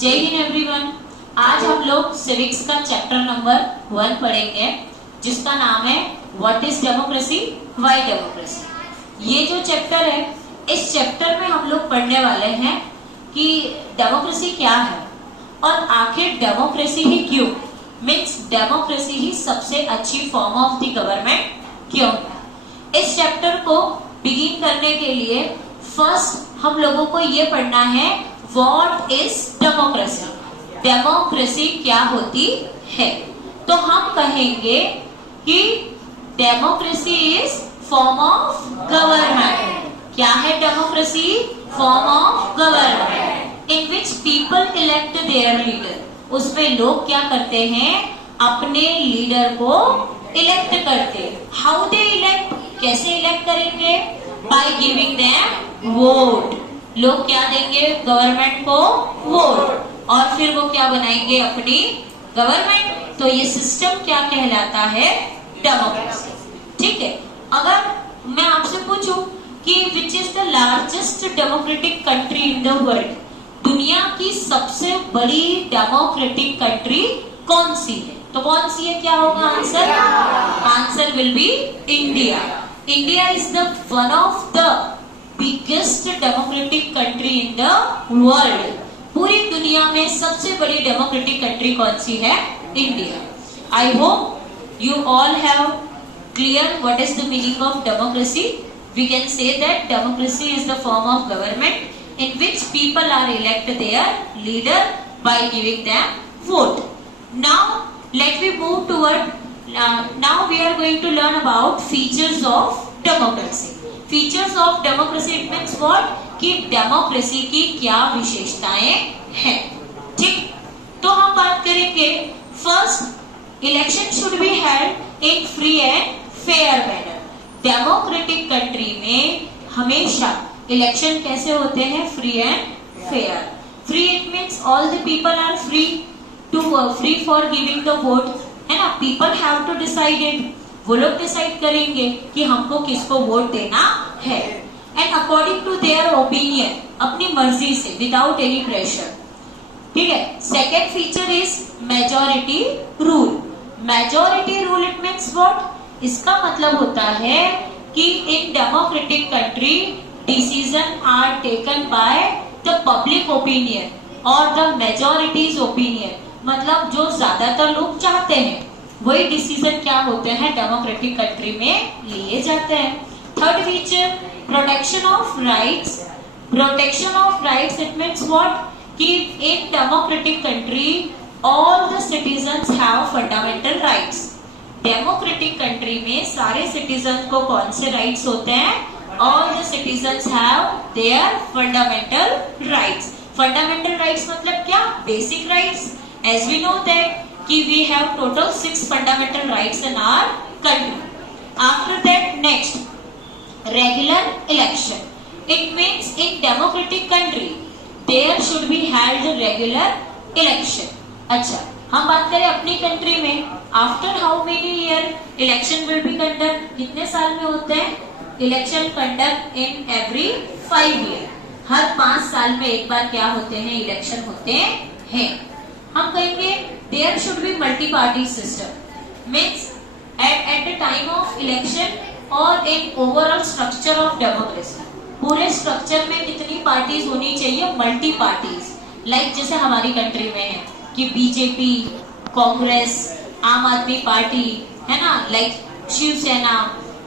जय हिंद एवरीवन। आज हम लोग सिविक्स का चैप्टर नंबर 1 पढ़ेंगे, जिसका नाम है what is democracy, why democracy. ये जो चैप्टर है, इस चैप्टर में हम लोग पढ़ने वाले हैं कि डेमोक्रेसी क्या है और आखिर डेमोक्रेसी ही क्यों, मीन्स डेमोक्रेसी ही सबसे अच्छी फॉर्म ऑफ द गवर्नमेंट क्यों है। इस चैप्टर को बिगिन करने के लिए फर्स्ट हम लोगों को ये पढ़ना है व्हाट इज डेमोक्रेसी। डेमोक्रेसी क्या होती है? तो हम कहेंगे कि democracy is form of government. क्या है democracy? Form of government in which people elect their leader. उसमें लोग क्या करते हैं? अपने लीडर को इलेक्ट करते। How they elect? कैसे इलेक्ट करेंगे? Bye giving them vote. लोग क्या देंगे गवर्नमेंट को? वोट। और फिर वो क्या बनाएंगे? अपनी गवर्नमेंट। तो ये सिस्टम क्या कहलाता है? डेमोक्रेसी। ठीक है। अगर मैं आपसे पूछूं कि which is the largest democratic country in the world, दुनिया की सबसे बड़ी डेमोक्रेटिक कंट्री कौन सी है? तो कौन सी है? क्या होगा answer? Answer will be India. India is the one of the biggest democratic country in the world. पूरी दुनिया में सबसे बड़ी डेमोक्रेटिक कंट्री कौन सी है? India. I hope you all have clear what is the meaning of democracy. We can say that democracy is the form of government in which people are elect their leader by giving them vote. Now let me move toward now we are going to learn about features of democracy. Features of democracy it means what? कि democracy की क्या विशेषताएं हैं। ठीक, तो हम बात करेंगे first, election should be held in free and fair manner. Democratic country में हमेशा इलेक्शन कैसे होते हैं? Free and fair. Free it means all the people are free to free for giving the vote, है ना। people have to decide it। वो लोग decide करेंगे कि हमको किसको वोट देना है, and according to their opinion, अपनी मर्जी से, without any pressure। ठीक है। Second feature is majority rule. Majority rule it means what? इसका मतलब होता है कि in democratic country decision are taken by the public opinion और द मेजोरिटीज ओपिनियन। मतलब जो ज्यादातर लोग चाहते हैं वही डिसीजन क्या होते हैं डेमोक्रेटिक कंट्री में लिए जाते हैं। Third feature, protection of rights. Protection of rights it means what? कि in democratic country all the citizens have fundamental rights. Democratic country में सारे सिटीजन को कौन से राइट्स होते हैं? All the citizens have their fundamental rights. Fundamental rights मतलब क्या? Basic rights. As we know that कि we have total 6 fundamental rights in our country. After that, next, regular election. It means in democratic country there should be held regular election. अच्छा, हम बात करें अपनी country में, after how many year election will be conduct? कितने साल में होते हैं? Election conduct in every 5 year. हर 5 साल में एक बार क्या होते हैं? इलेक्शन होते हैं। हम कहेंगे there should be multi party system, means at the time of election और in overall structure of democracy, पूरे स्ट्रक्चर में कितनी पार्टीज होनी चाहिए? Multi parties. लाइक जैसे हमारी कंट्री में है कि बीजेपी, कांग्रेस, आम आदमी पार्टी, है ना, like Shivsena,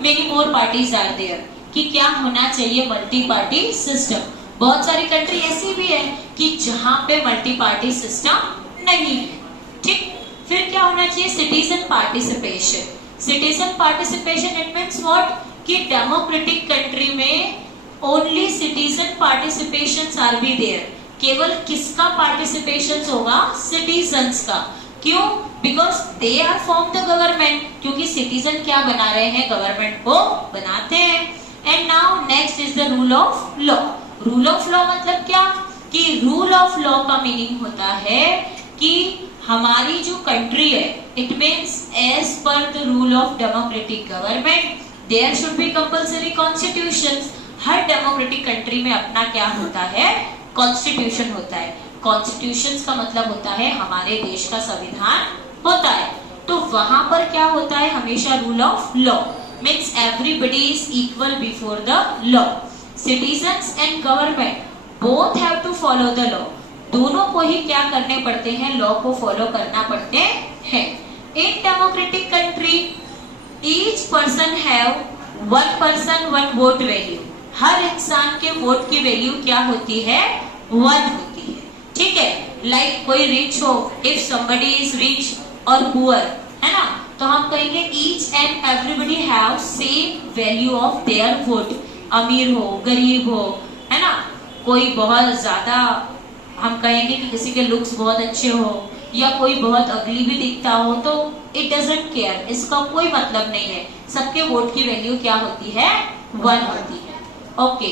many more parties are there. कि क्या होना चाहिए? Multi party system. बहुत सारी कंट्री ऐसी भी है कि जहां पे मल्टी पार्टी सिस्टम नहीं है। ठीक, फिर क्या होना चाहिए? Citizen participation. Citizen participation it means what? कि डेमोक्रेटिक कंट्री में only citizen participation are be there. केवल किसका पार्टिसिपेशन होगा? सिटीजन्स का। क्यों? Because they are form the government. क्योंकि सिटीजन क्या बना रहे हैं? गवर्नमेंट को बनाते हैं। And now next is the rule of law. Rule of law मतलब क्या? कि रूल ऑफ लॉ का मीनिंग होता है कि हमारी जो कंट्री है, it means as per the rule of democratic government there should be compulsory constitutions. हर डेमोक्रेटिक कंट्री में अपना क्या होता है? कॉन्स्टिट्यूशन होता है। कॉन्स्टिट्यूशन का मतलब होता है हमारे देश का संविधान होता है। तो वहां पर क्या होता है, हमेशा rule of law, means everybody is equal before the law. Citizens and government both have to follow the law, दोनों को ही क्या करने पड़ते हैं, लॉ को फॉलो करना पड़ते हैं। In democratic country each person have one person one vote value, हर इंसान के वोट की वैल्यू क्या होती है, वन होती है। ठीक है, लाइक कोई रिच हो, इफ समबडी इज रिच और पुअर, है ना, तो हम कहेंगे each and everybody have same value of their vote. अमीर हो, गरीब हो, है ना, कोई बहुत ज्यादा, हम कहेंगे कि किसी के लुक्स बहुत अच्छे हो या कोई बहुत अगली भी दिखता हो, तो इट डजंट केयर, इसका कोई मतलब नहीं है, सबके वोट की वैल्यू क्या होती है, वन होती है। ओके।